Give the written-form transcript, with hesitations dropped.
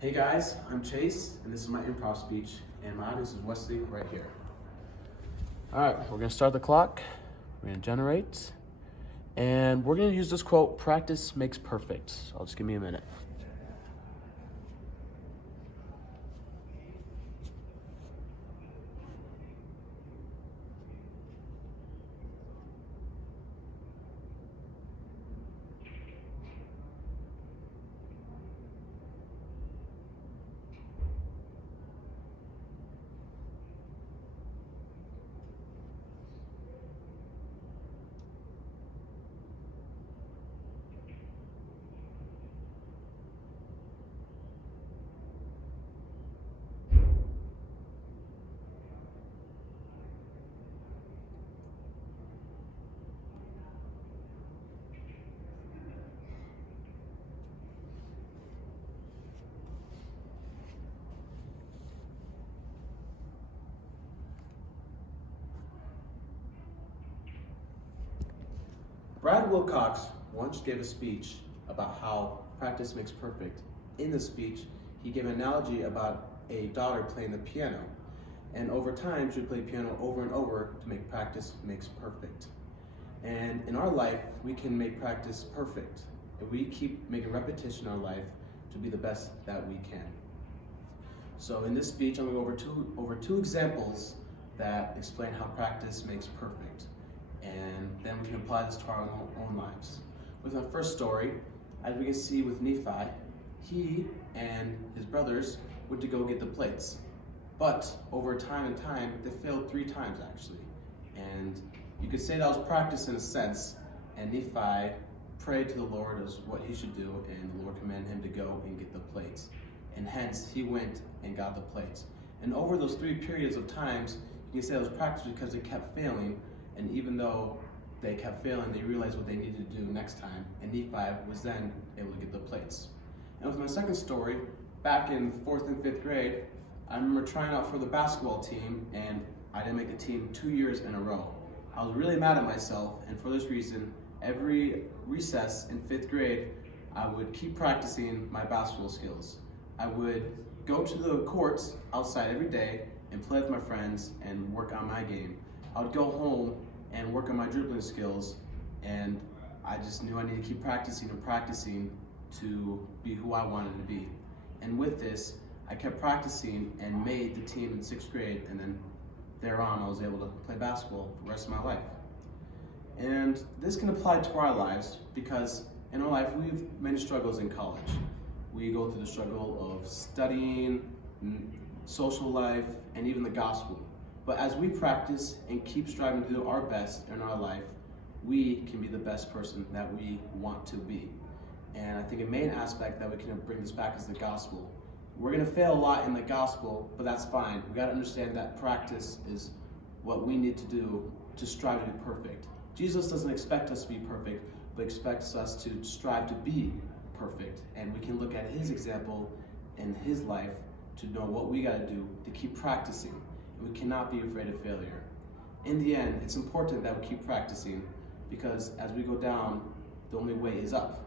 Hey guys, I'm Chase, and this is my improv speech, and my audience is Wesley right here. All right, we're gonna start the clock. We're gonna generate, and we're gonna use this quote, practice makes perfect. So I'll just give me a minute. Brad Wilcox once gave a speech about how practice makes perfect. In the speech, he gave an analogy about a daughter playing the piano. And over time, she would play piano over and over to make practice makes perfect. And in our life, we can make practice perfect. If we keep making repetition in our life to be the best that we can. So in this speech, I'm going to go over two examples that explain how practice makes perfect. And then we can apply this to our own lives. With my first story, as we can see with Nephi, he and his brothers went to go get the plates. But over time and time, they failed 3 times actually. And you could say that was practice in a sense, and Nephi prayed to the Lord as what he should do, and the Lord commanded him to go and get the plates. And hence, he went and got the plates. And over those 3 periods of times, you can say it was practice because they kept failing. And even though they kept failing, they realized what they needed to do next time, and Nephi was then able to get the plates. And with my second story, back in 4th and 5th grade, I remember trying out for the basketball team, and I didn't make the team 2 years in a row. I was really mad at myself, and for this reason, every recess in 5th grade, I would keep practicing my basketball skills. I would go to the courts outside every day and play with my friends and work on my game. I would go home and work on my dribbling skills, and I just knew I needed to keep practicing and practicing to be who I wanted to be. And with this, I kept practicing and made the team in 6th grade, and then thereon I was able to play basketball for the rest of my life. And this can apply to our lives because in our life we have many struggles in college. We go through the struggle of studying, social life, and even the gospel. But as we practice and keep striving to do our best in our life, we can be the best person that we want to be. And I think a main aspect that we can bring this back is the gospel. We're going to fail a lot in the gospel, but that's fine. We got to understand that practice is what we need to do to strive to be perfect. Jesus doesn't expect us to be perfect, but expects us to strive to be perfect. And we can look at his example in his life to know what we got to do to keep practicing. We cannot be afraid of failure. In the end, it's important that we keep practicing because as we go down, the only way is up.